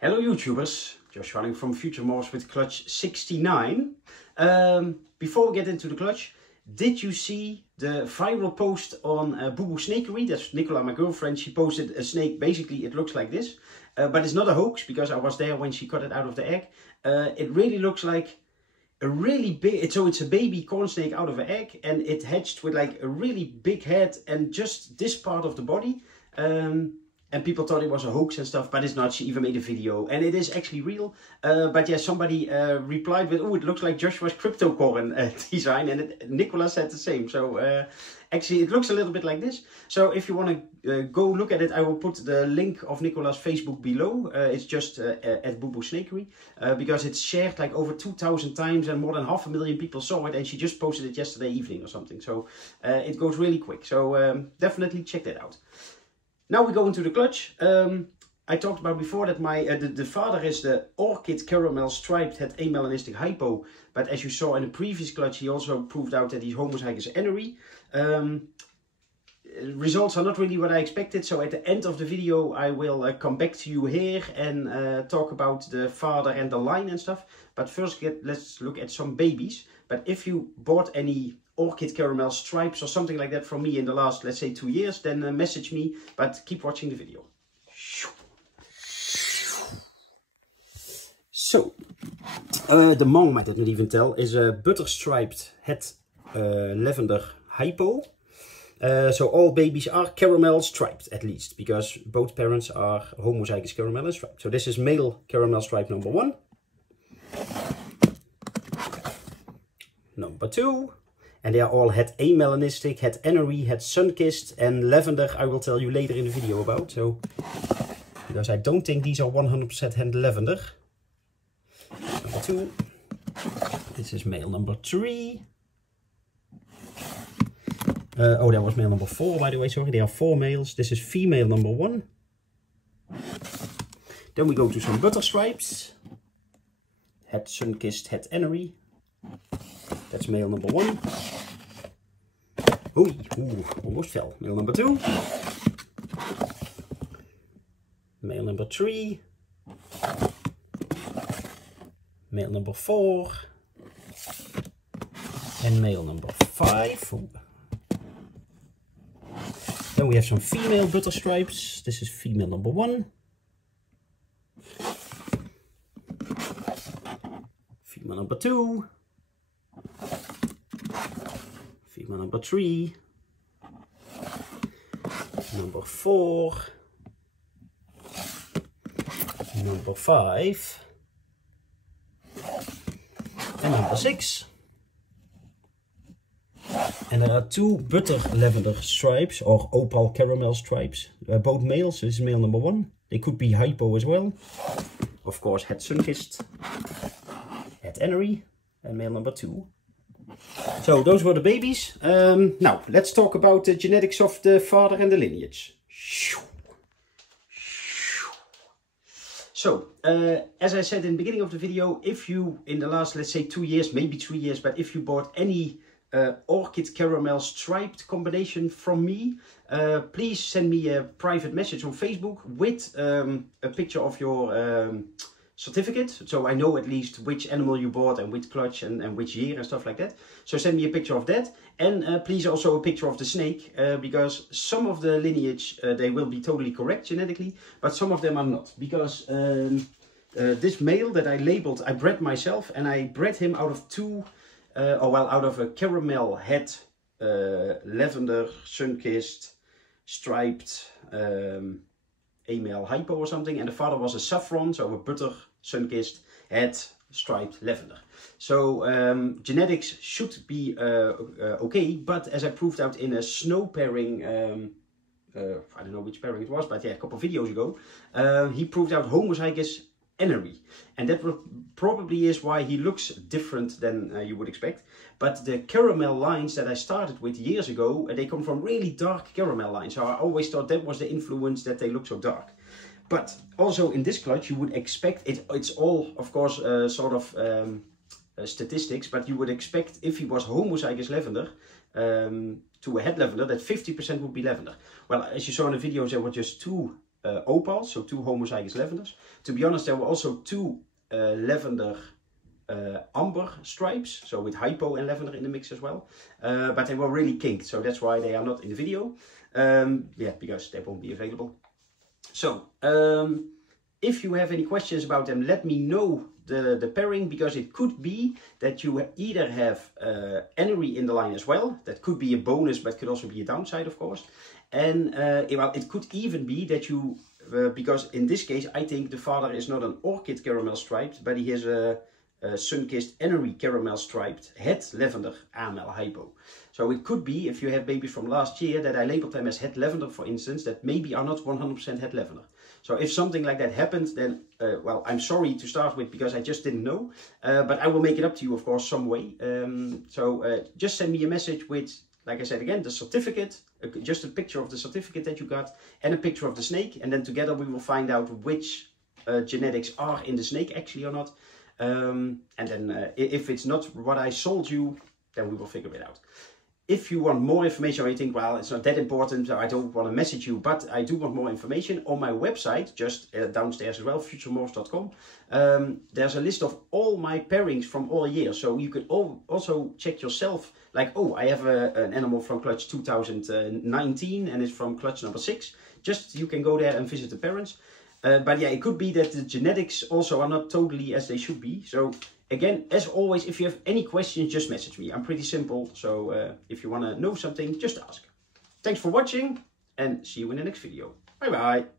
Hello YouTubers, Josh running from Future-Morphs with clutch 69. Before we get into the clutch, did you see the viral post on Boo Boo Snakery? That's Nicola, my girlfriend. She posted a snake, basically it looks like this. But it's not a hoax because I was there when she cut it out of the egg. It really looks like a really big, so it's a baby corn snake out of an egg, and it hatched with like a really big head and just this part of the body. And people thought it was a hoax and stuff, but it's not. She even made a video, and it is actually real. But yeah, somebody replied with, "Oh, it looks like Joshua's crypto corn design," and Nicola said the same. So actually, it looks a little bit like this. So if you want to go look at it, I will put the link of Nicola's Facebook below. It's just at Boo Boo Snakery because it's shared like over 2,000 times, and more than 500,000 people saw it. And she just posted it yesterday evening or something. So it goes really quick. So definitely check that out. Now we go into the clutch. I talked about before that my the father is the Orchid Caramel Striped, had amelanistic hypo, but as you saw in the previous clutch, he also proved out that he's homozygous anery. Results are not really what I expected, so at the end of the video I will come back to you here and talk about the father and the line and stuff. But first let's look at some babies. But if you bought any Orchid Caramel Stripes or something like that from me in the last, let's say, 2 years, then message me, but keep watching the video. So, the mom, I didn't even tell, is a butter striped het lavender hypo. So all babies are caramel striped at least, because both parents are homozygous caramel striped. So this is male caramel stripe number 1. Number 2. And they are all het amelanistic, het anery, het sun-kissed, and lavender I will tell you later in the video about. So, because I don't think these are 100% het lavender. Number 2. This is male number 3. Oh, that was male number 4, by the way, sorry. There are 4 males. This is female number 1. Then we go to some butter stripes. Het sun-kissed, het anery. That's male number 1. Ooh, almost fell. Male number 2. Male number 3. Male number 4. And male number 5. Ooh. Then we have some female butter stripes. This is female number 1. Female number 2. Female number 3. Number 4. Number 5. And number 6. And there are 2 butter lavender stripes or opal caramel stripes. Both males. This is male number 1. They could be hypo as well. Of course, het sun-kissed, het anery, and male number 2. So those were the babies. Now let's talk about the genetics of the father and the lineage. So as I said in the beginning of the video, if you in the last, let's say 2 years, maybe 3 years, but if you bought any Orchid Caramel Striped combination from me, please send me a private message on Facebook with a picture of your certificate, so I know at least which animal you bought and which clutch and which year and stuff like that. So send me a picture of that, and please also a picture of the snake, because some of the lineage they will be totally correct genetically, but some of them are not, because this male that I labeled, I bred myself, and I bred him out of out of a caramel het lavender sun-kissed striped amel hypo or something, and the father was a saffron, so a butter sun-kissed het striped lavender. So genetics should be okay, but as I proved out in a snow pairing, I don't know which pairing it was, but yeah, a couple of videos ago, he proved out homozygous anery, and that probably is why he looks different than you would expect. But the caramel lines that I started with years ago, they come from really dark caramel lines, so I always thought that was the influence that they look so dark. But also in this clutch you would expect, it's all of course sort of statistics, but you would expect if he was homozygous lavender to a het lavender that 50% would be lavender. Well, as you saw in the videos, there were just 2 opals, so 2 homozygous lavenders. To be honest, there were also 2 lavender amber stripes, so with hypo and lavender in the mix as well. But they were really kinked, so that's why they are not in the video. Yeah, because they won't be available. So, if you have any questions about them, let me know the pairing, because it could be that you either have Enery in the line as well. That could be a bonus, but could also be a downside, of course. And well, it could even be that you, because in this case, I think the father is not an Orchid Caramel Striped, but he has a sun-kissed Enery Caramel Striped Het Lavender Amel Hypo. So it could be, if you have babies from last year, that I labeled them as Het Lavender, for instance, that maybe are not 100% Het Lavender. So if something like that happens, then, well, I'm sorry to start with, because I just didn't know. But I will make it up to you, of course, some way. Just send me a message with, like I said again, the certificate, just a picture of the certificate that you got, and a picture of the snake. And then together we will find out which genetics are in the snake actually or not. And then if it's not what I sold you, then we will figure it out. If you want more information, or you think, well, it's not that important, so I don't want to message you, but I do want more information, on my website, just downstairs as well, FutureMorphs.com, there's a list of all my pairings from all years. So you could also check yourself, like, oh, I have an animal from clutch 2019 and it's from clutch number 6. Just, you can go there and visit the parents. But yeah, it could be that the genetics also are not totally as they should be. So again, as always, if you have any questions, just message me. I'm pretty simple. So if you want to know something, just ask. Thanks for watching and see you in the next video. Bye bye.